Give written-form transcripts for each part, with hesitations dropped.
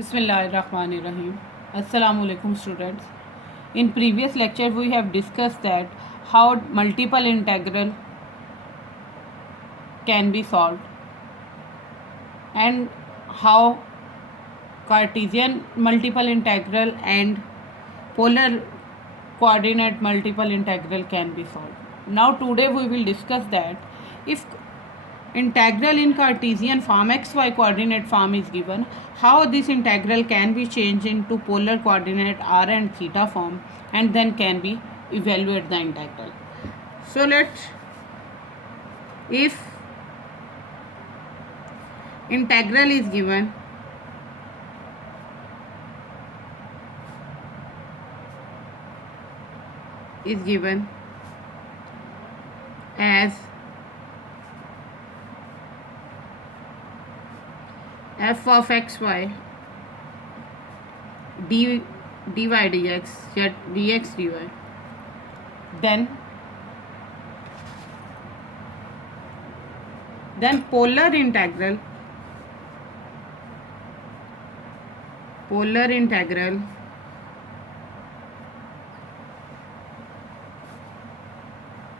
Bismillahirrahmanirrahim. Assalamu alaikum students. In previous lecture we have discussed that how multiple integral can be solved and how Cartesian multiple integral and polar coordinate multiple integral can be solved. Now today we will discuss that if integral in Cartesian form xy coordinate form is given, how this integral can be changed into polar coordinate r and theta form and then can be evaluate the integral. So if integral is given as f of xy dy dx या dx dy, then polar integral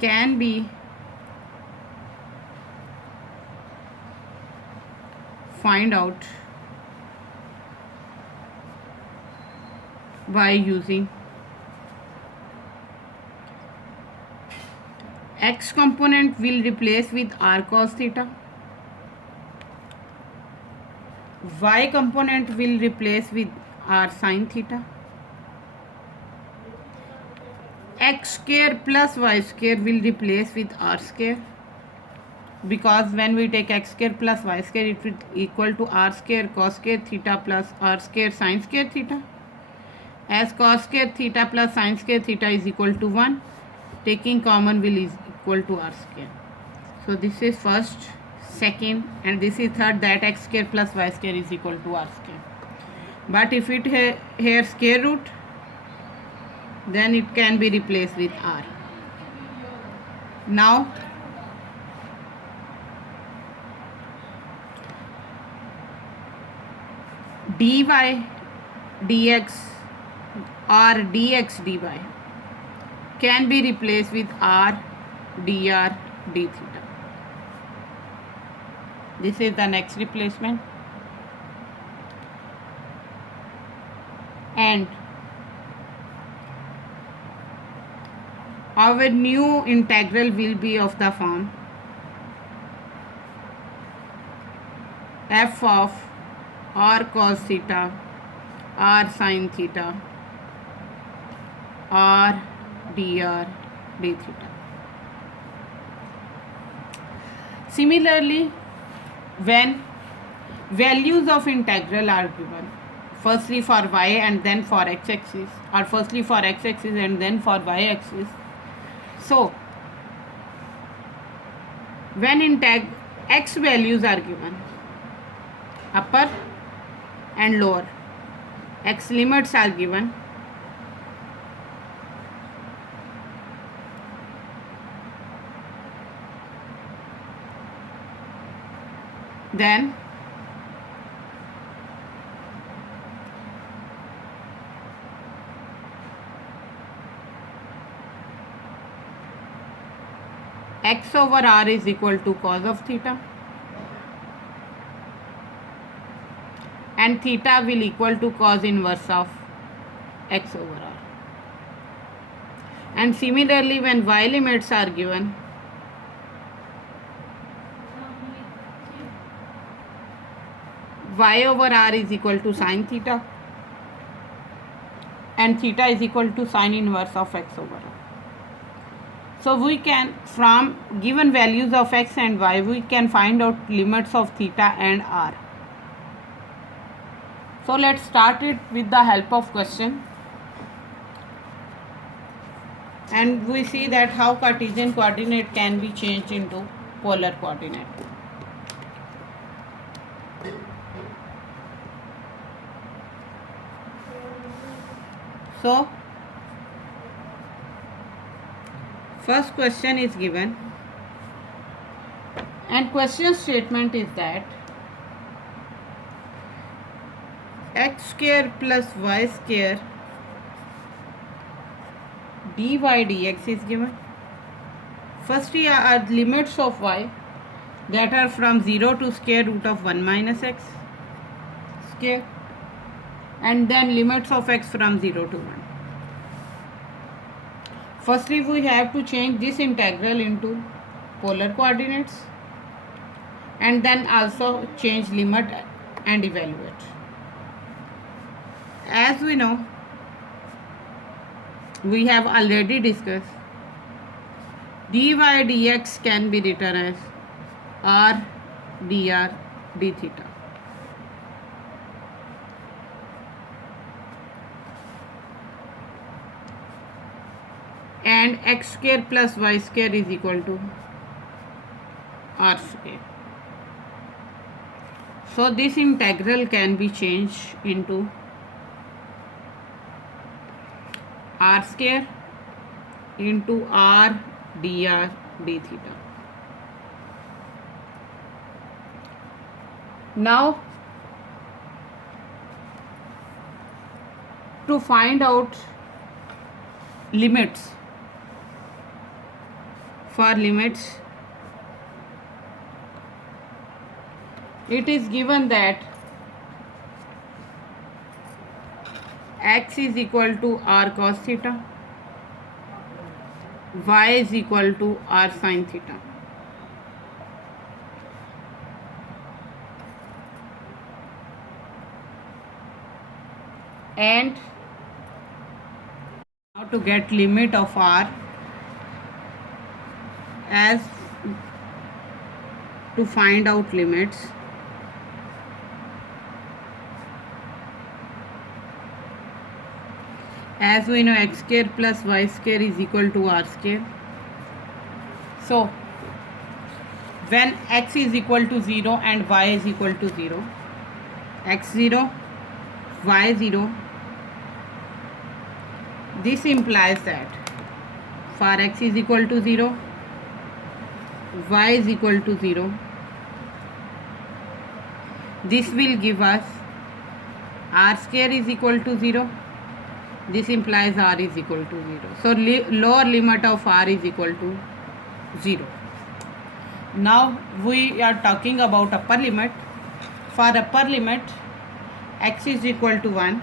can be find out by using x component will replace with r cos theta, y component will replace with r sin theta, x square plus y square will replace with r square, because when we take x square plus y square it will equal to r square cos square theta plus r square sin square theta, as cos square theta plus sin square theta is equal to 1, taking common will is equal to r square. So this is first, second, and this is third, that x square plus y square is equal to r square. But if it here square root, then it can be replaced with r. Now dy dx or dx dy can be replaced with r dr d theta. This is the next replacement, and our new integral will be of the form f of r cos theta, r sin theta, r dr d theta. Similarly, when values of integral are given, firstly for y and then for x-axis, or firstly for x-axis and then for y-axis, so when x values are given, upper and lower x limits are given, then x over r is equal to cos of theta, and theta will equal to cos inverse of x over r. And similarly, when y limits are given, y over r is equal to sin theta, and theta is equal to sin inverse of x over r. So we can, from given values of x and y, we can find out limits of theta and r. So let's start it with the help of question, and we see that how Cartesian coordinate can be changed into polar coordinate. So first question is given, and question statement is that x square plus y square dy dx is given. First are limits of y that are from 0 to square root of 1 minus x square, and then limits of x from 0 to 1. Firstly, we have to change this integral into polar coordinates, and then also change limit and evaluate. As we know, we have already discussed, dy dx can be written as r dr d theta. And x square plus y square is equal to r square. So this integral can be changed into r square into r dr d theta. Now, to find out limits, for limits, it is given that x is equal to r cos theta, y is equal to r sin theta. And now to get limit of r, as to find out limits, as we know, x square plus y square is equal to r square. So when x is equal to 0 and y is equal to 0, x 0, y 0, this implies that for x is equal to 0, y is equal to 0, this will give us r square is equal to 0. This implies r is equal to 0. So lower limit of r is equal to 0. Now we are talking about upper limit. For upper limit, x is equal to 1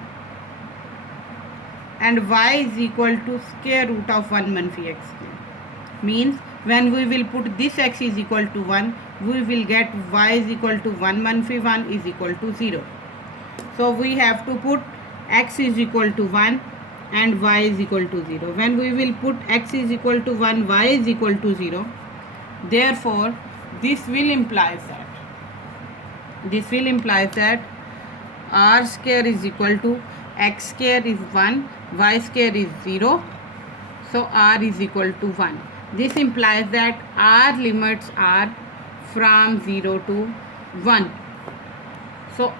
and y is equal to square root of 1 minus x square. Means when we will put this x is equal to 1, we will get y is equal to 1 minus 1 is equal to 0. So we have to put x is equal to 1 and y is equal to 0. When we will put x is equal to 1, y is equal to 0, therefore this will imply that r square is equal to x square is 1, y square is 0, so r is equal to 1. This implies that r limits are from 0 to 1. So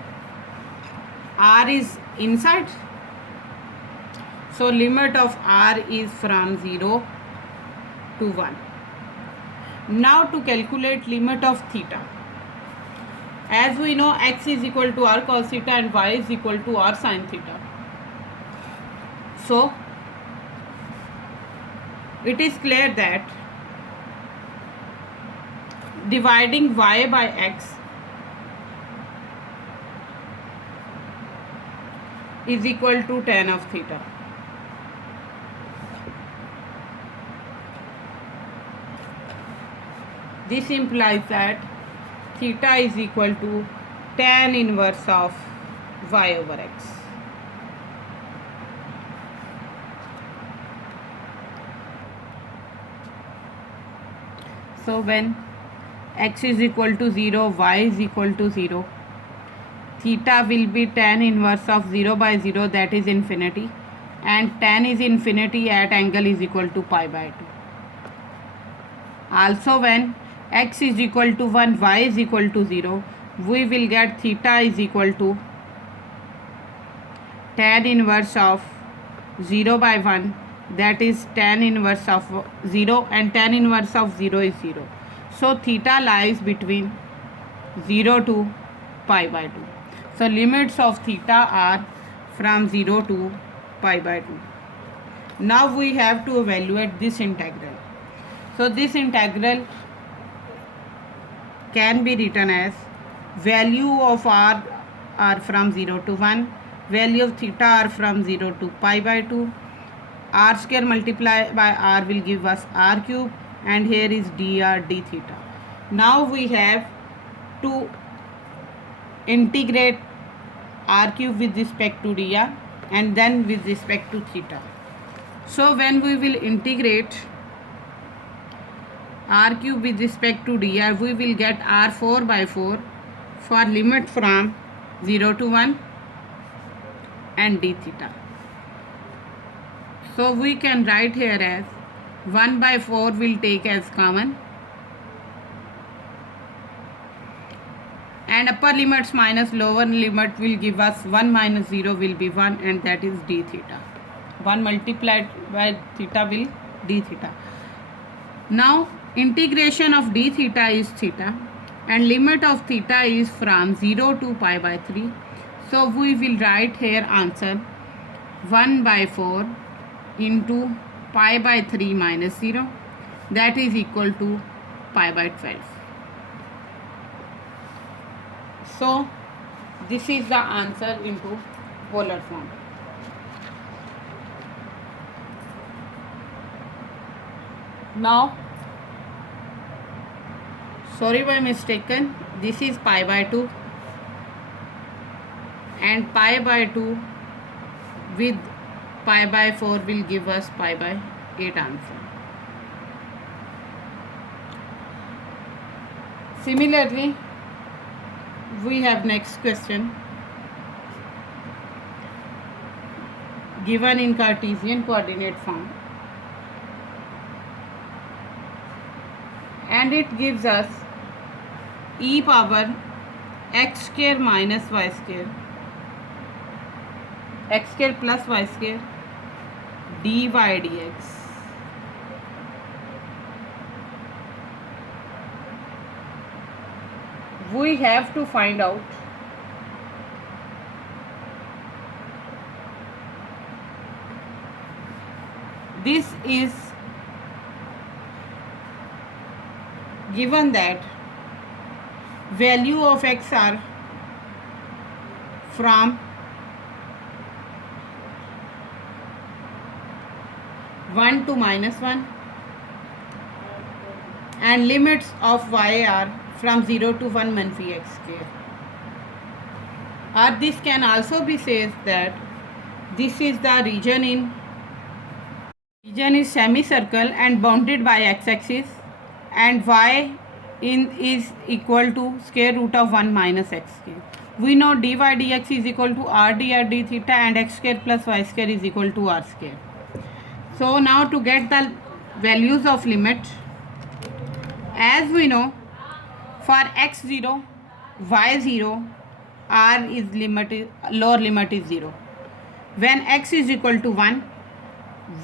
r is inside, so limit of r is from 0 to 1. Now to calculate limit of theta, as we know, x is equal to r cos theta and y is equal to r sin theta. So it is clear that dividing y by x is equal to tan of theta. This implies that theta is equal to tan inverse of y over x. So when x is equal to 0, y is equal to 0, theta will be tan inverse of 0 by 0, that is infinity, and tan is infinity at angle is equal to pi by 2. Also when x is equal to 1, y is equal to 0, we will get theta is equal to tan inverse of 0 by 1, that is tan inverse of 0, and tan inverse of 0 is 0. So theta lies between 0 to pi by 2. So limits of theta are from 0 to pi by 2. Now we have to evaluate this integral. So this integral can be written as value of r are from 0 to 1, value of theta are from 0 to pi by 2, r square multiplied by r will give us r cube, and here is dr d theta. Now we have to integrate r cube with respect to dr and then with respect to theta. So when we will integrate r cube with respect to dr, we will get r4 by 4 for limit from 0 to 1 and d theta. So we can write here as 1 by 4 will take as common, and upper limits minus lower limit will give us 1 minus 0 will be 1, and that is d theta. 1 multiplied by theta will d theta. Now integration of d theta is theta, and limit of theta is from 0 to pi by 3. So we will write here answer 1 by 4 into pi by 3 minus 0, that is equal to pi by 12. So this is the answer into polar form. Now, sorry by mistaken, this is pi by 2, and pi by 2 with pi by 4 will give us pi by 8 answer. Similarly, we have next question given in Cartesian coordinate form, and it gives us e power x square minus y square, x square plus y square dy dx. We have to find out this is given that value of x are from 1 to minus 1, and limits of y are from 0 to 1 manfi x square. Or this can also be said that this is the region is semicircle and bounded by x-axis, and y is equal to square root of 1 minus x square. We know dy dx is equal to r dr d theta, and x square plus y square is equal to r square. So now to get the values of limit, as we know, for x0, y0, r is lower limit is 0. When x is equal to 1,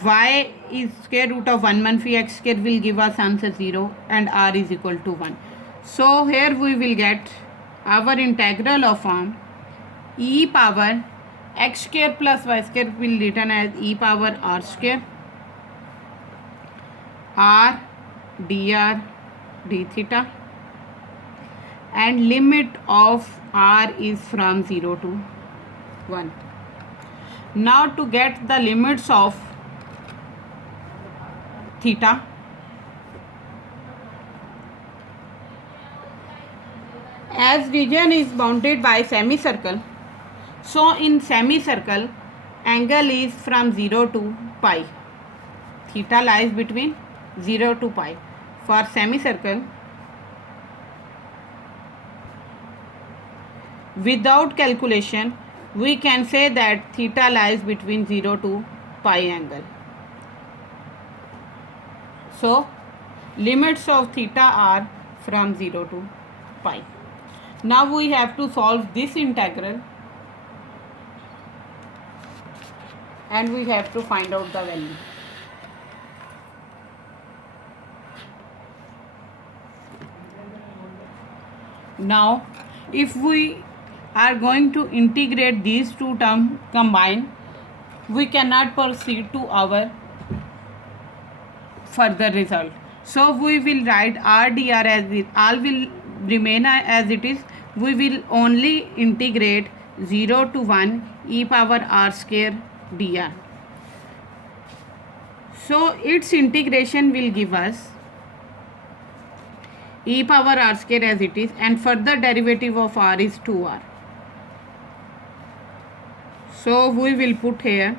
y is square root of 1 manfi x square will give us answer 0, and r is equal to 1. So here we will get our integral of form e power x square plus y square will written as e power r square r dr d theta, and limit of r is from 0 to 1. Now to get the limits of theta, as region is bounded by semicircle, so in semicircle angle is from 0 to pi. Theta lies between 0 to pi. For semicircle, without calculation, we can say that theta lies between 0 to pi angle. So, limits of theta are from 0 to pi. Now we have to solve this integral, and we have to find out the value. Now, if we are going to integrate these two terms combined, we cannot proceed to our further result. So we will write r dr as it, all will remain as it is. We will only integrate 0 to 1 e power r square dr. So its integration will give us e power r square as it is, and further derivative of r is 2r. So we will put here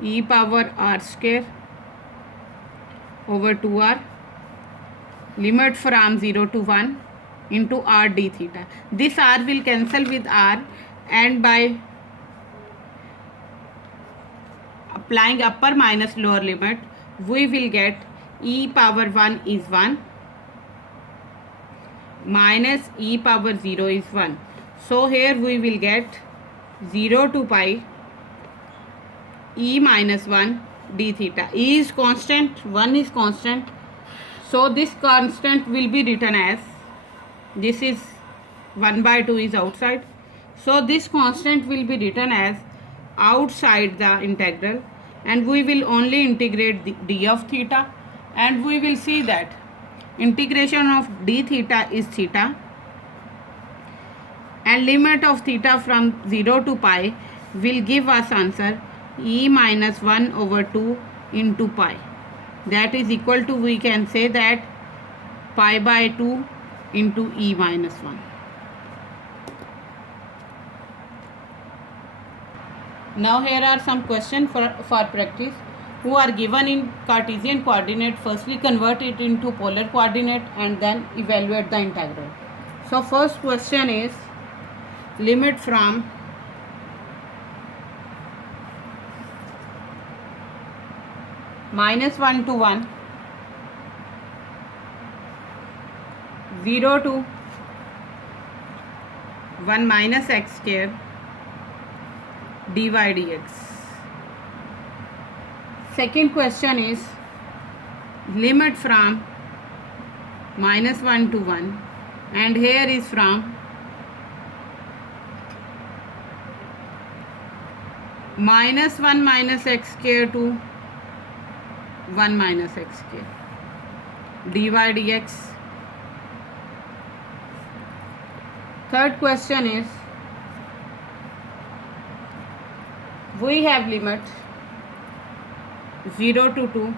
e power r square over 2r, limit from 0 to 1 into r d theta. This r will cancel with r, and by applying upper minus lower limit, we will get e power 1 is 1 minus e power 0 is 1. So here we will get 0 to pi e minus 1 d theta. E is constant, 1 is constant. So this constant will be written as, this is 1 by 2 is outside. So this constant will be written as outside the integral, and we will only integrate the d of theta, and we will see that integration of d theta is theta, and limit of theta from 0 to pi will give us answer e minus 1 over 2 into pi. That is equal to, we can say that, pi by 2 into e minus 1. Now here are some questions for practice. Who are given in Cartesian coordinate, firstly convert it into polar coordinate and then evaluate the integral. So first question is, limit from minus 1 to 1, 0 to 1 minus x square dy dx. Second question is, limit from minus 1 to 1, and here is from minus 1 minus x square to 1 minus x square dy dx. Third question is, we have limit 0 to 2,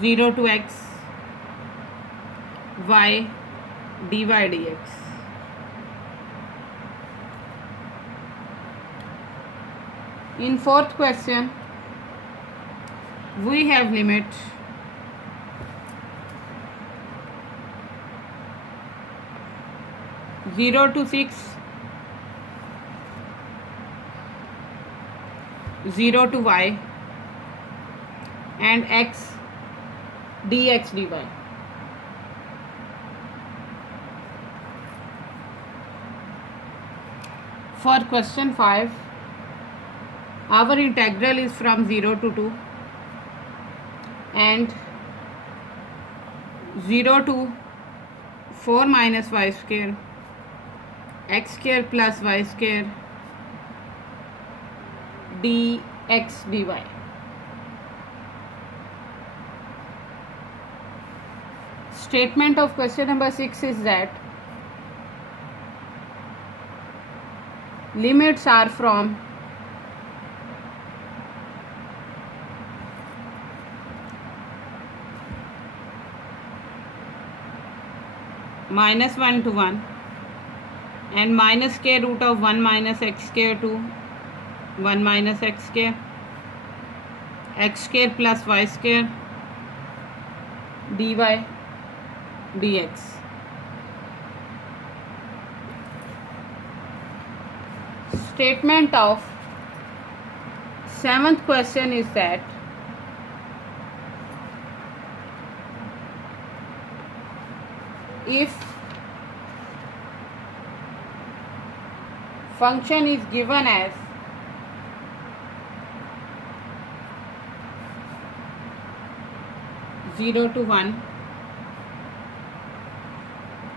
0 to x, y dy dx. In fourth question, we have limit 0 to 6, 0 to y, and x dx dy. For question 5, our integral is from 0 to 2 and 0 to 4 minus y square x square plus y square dx dy. Statement of question number 6 is that limits are from minus 1 to 1 and minus square root of 1 minus x square to 1 minus x square plus y square dy dx. Statement of 7th question is that if function is given as (0 to 1)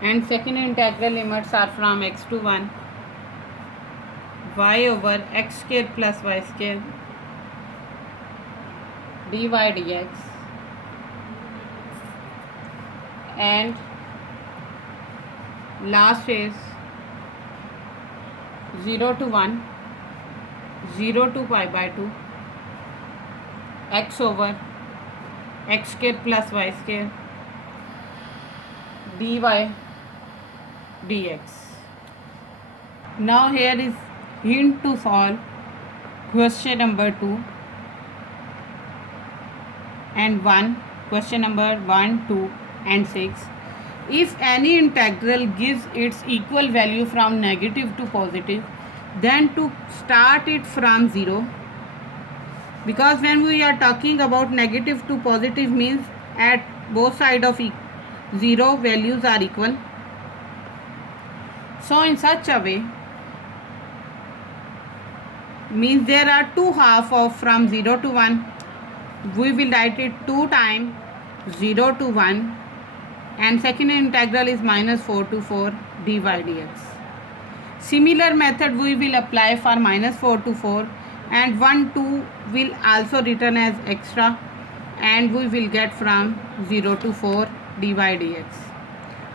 and second integral limits are from x to 1 y over x square plus y square dy dx, and last is 0 to 1 0 to pi by 2 x over x square plus y square dy dx. Now here is hint to solve question number 2 and 1, question number 1, 2 and 6. If any integral gives its equal value from negative to positive, then to start it from 0, because when we are talking about negative to positive means at both sides of 0 values are equal. So in such a way, means there are two half of from 0 to 1. We will write it 2 times 0 to 1, and second integral is minus 4 to 4 dy dx. Similar method we will apply for minus 4 to 4, and 1 2 will also written as extra, and we will get from 0 to 4 dy dx.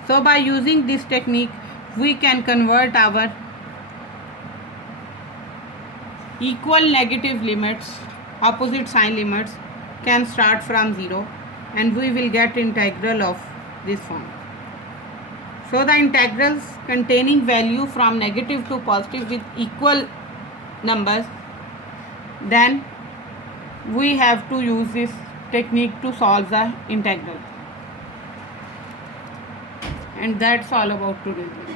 So by using this technique we can convert our equal negative limits, opposite sign limits can start from 0, and we will get integral of this form. So the integrals containing value from negative to positive with equal numbers, then we have to use this technique to solve the integral. And that's all about today's video.